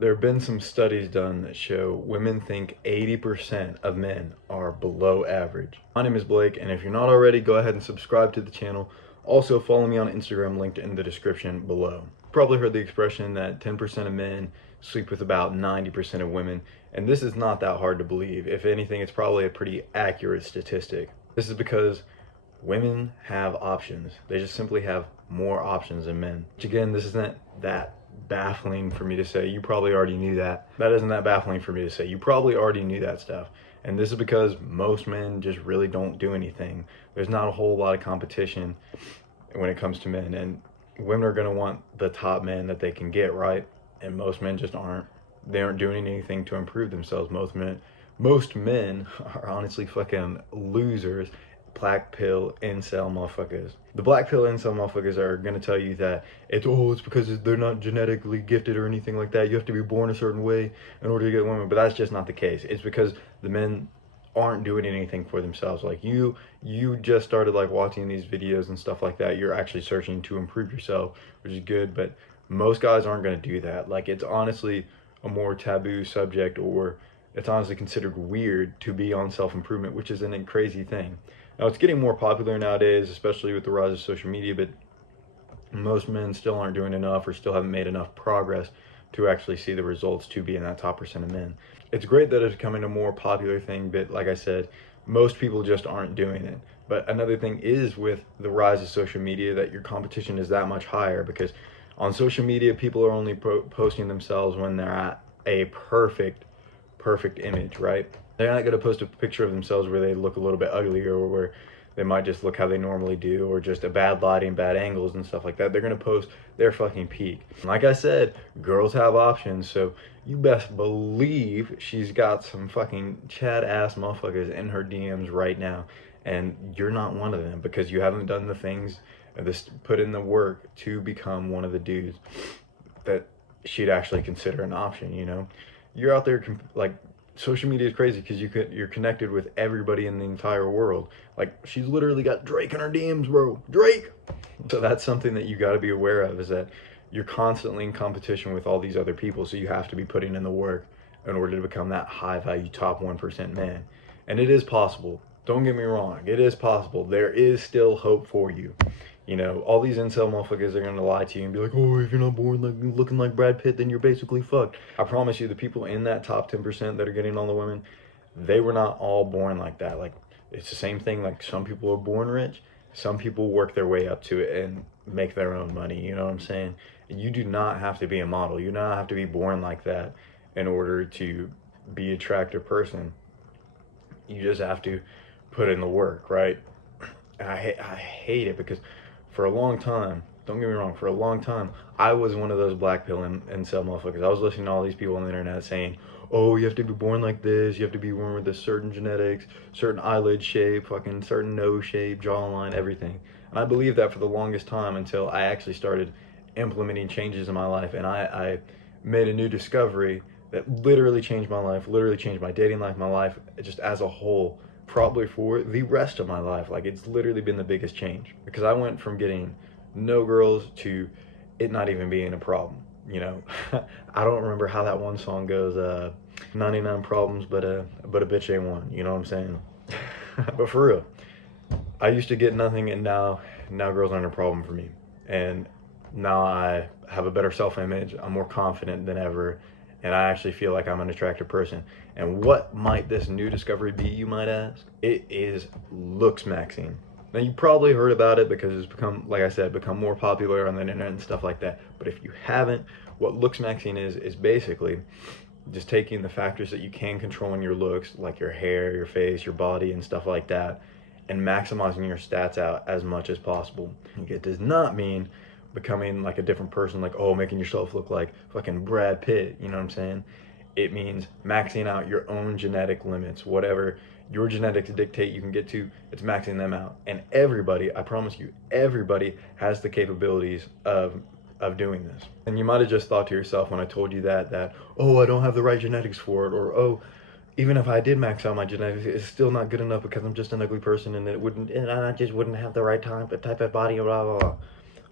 There have been some studies done that show women think 80% of men are below average. My name is Blake, and if you're not already, go ahead and subscribe to the channel. Also, follow me on Instagram, linked in the description below. You've probably heard the expression that 10% of men sleep with about 90% of women, and this is not that hard to believe. If anything, it's probably a pretty accurate statistic. This is because women have options. They just simply have more options than men. Which again, this isn't that baffling for me to say. You probably already knew that. That isn't that baffling for me to say. You probably already knew that stuff. And this is because most men just really don't do anything. There's not a whole lot of competition when it comes to men. And women are going to want the top men that they can get, right? And most men just aren't. They aren't doing anything to improve themselves. Most men are honestly fucking losers. Black pill incel motherfuckers. The black pill incel motherfuckers are gonna tell you that it's because they're not genetically gifted or anything like that. You have to be born a certain way in order to get women, but that's just not the case. It's because the men aren't doing anything for themselves. Like you just started like watching these videos and stuff like that. You're actually searching to improve yourself, which is good, but most guys aren't gonna do that. Like, it's honestly a more taboo subject, or it's honestly considered weird to be on self-improvement, which is a crazy thing. Now, it's getting more popular nowadays, especially with the rise of social media, but most men still aren't doing enough, or still haven't made enough progress to actually see the results to be in that top percent of men. It's great that it's becoming a more popular thing, but like I said, most people just aren't doing it. But another thing is, with the rise of social media, that your competition is that much higher, because on social media, people are only posting themselves when they're at a perfect image, right? They're not going to post a picture of themselves where they look a little bit uglier, or where they might just look how they normally do, or just a bad lighting, bad angles and stuff like that. They're going to post their fucking peak. Like I said, girls have options, so you best believe she's got some fucking Chad ass motherfuckers in her DMs right now, and you're not one of them because you haven't done the things, this put in the work to become one of the dudes that she'd actually consider an option. You're out there like, social media is crazy because you're connected with everybody in the entire world. Like, she's literally got Drake in her DMs, bro. Drake. So that's something that you got to be aware of, is that you're constantly in competition with all these other people. So you have to be putting in the work in order to become that high value top 1% man. And it is possible. Don't get me wrong. It is possible. There is still hope for you. All these incel motherfuckers are gonna lie to you and be like, oh, if you're not born like looking like Brad Pitt, then you're basically fucked. I promise you, the people in that top 10% that are getting all the women, they were not all born like that. Like, it's the same thing. Like, some people are born rich, some people work their way up to it and make their own money. You know what I'm saying? You do not have to be a model. You do not have to be born like that in order to be an attractive person. You just have to put in the work, right? I hate it because for a long time, don't get me wrong, for a long time, I was one of those black pill and incel motherfuckers. I was listening to all these people on the internet saying, oh, you have to be born like this, you have to be born with a certain genetics, certain eyelid shape, fucking certain nose shape, jawline, everything. And I believed that for the longest time, until I actually started implementing changes in my life, and I made a new discovery that literally changed my life, literally changed my dating life, my life just as a whole, probably for the rest of my life. Like, it's literally been the biggest change, because I went from getting no girls to it not even being a problem. I don't remember how that one song goes, 99 problems but a bitch ain't one. You know what I'm saying? But for real, I used to get nothing, and now girls aren't a problem for me. And now I have a better self-image, I'm more confident than ever, and I actually feel like I'm an attractive person. And what might this new discovery be, you might ask? It is looks maxing. Now, you probably heard about it because it's become, like I said, become more popular on the internet and stuff like that. But if you haven't, what looks maxing is basically just taking the factors that you can control in your looks, like your hair, your face, your body, and stuff like that, and maximizing your stats out as much as possible. It does not mean becoming like a different person, like, oh, making yourself look like fucking Brad Pitt. You know what I'm saying? It means maxing out your own genetic limits. Whatever your genetics dictate you can get to, it's maxing them out. And everybody, I promise you, everybody has the capabilities of doing this. And you might have just thought to yourself when I told you that, oh, I don't have the right genetics for it, or, oh, even if I did max out my genetics, it's still not good enough because I'm just an ugly person, and I just wouldn't have the right type of body, blah, blah, blah.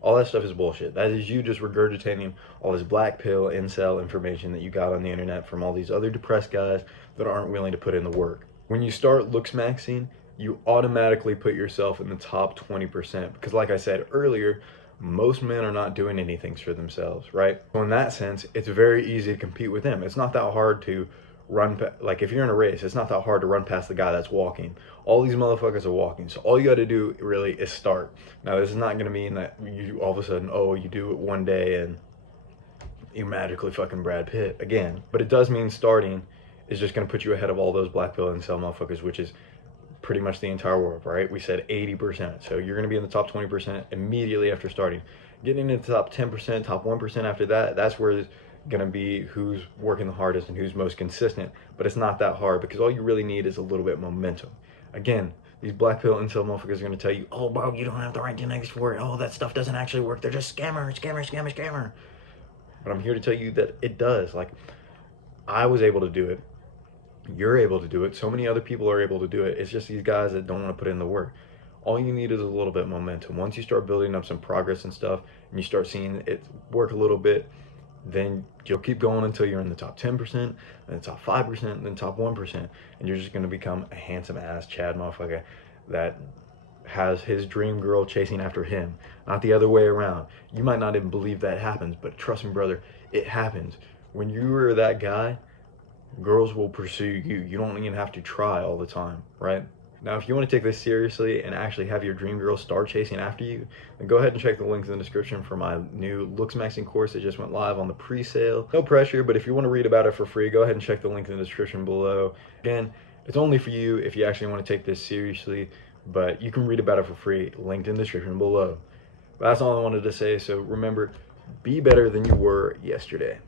All that stuff is bullshit. That is you just regurgitating all this black pill incel information that you got on the internet from all these other depressed guys that aren't willing to put in the work. When you start looks maxing, you automatically put yourself in the top 20% because, like I said earlier, most men are not doing anything for themselves, right? So in that sense, it's very easy to compete with them. It's not that hard to like if you're in a race, it's not that hard to run past the guy that's walking. All these motherfuckers are walking, so all you got to do really is start. Now this is not going to mean that you all of a sudden, oh, you do it one day and you magically fucking Brad Pitt again, but it does mean starting is just going to put you ahead of all those black pill incel motherfuckers, which is pretty much the entire world, right? We said 80%, so you're going to be in the top 20% immediately after starting. Getting into the top 10%, top 1% after that, that's where it's going to be who's working the hardest and who's most consistent. But it's not that hard because all you really need is a little bit of momentum. Again, these black pill incel motherfuckers are going to tell you, oh, bro, you don't have the right genetics for it. Oh, that stuff doesn't actually work. They're just scammer. But I'm here to tell you that it does. Like, I was able to do it. You're able to do it. So many other people are able to do it. It's just these guys that don't want to put in the work. All you need is a little bit of momentum. Once you start building up some progress and stuff, and you start seeing it work a little bit, then you'll keep going until you're in the top 10%, then the top 5%, then top 1%. And you're just going to become a handsome ass Chad motherfucker that has his dream girl chasing after him, not the other way around. You might not even believe that happens, but trust me, brother, it happens. When you are that guy, girls will pursue you. You don't even have to try all the time, right? Now, if you want to take this seriously and actually have your dream girl start chasing after you, then go ahead and check the links in the description for my new Looks Maxing course that just went live on the pre-sale. No pressure, but if you want to read about it for free, go ahead and check the link in the description below. Again, it's only for you if you actually want to take this seriously, but you can read about it for free, linked in the description below. But that's all I wanted to say, so remember, be better than you were yesterday.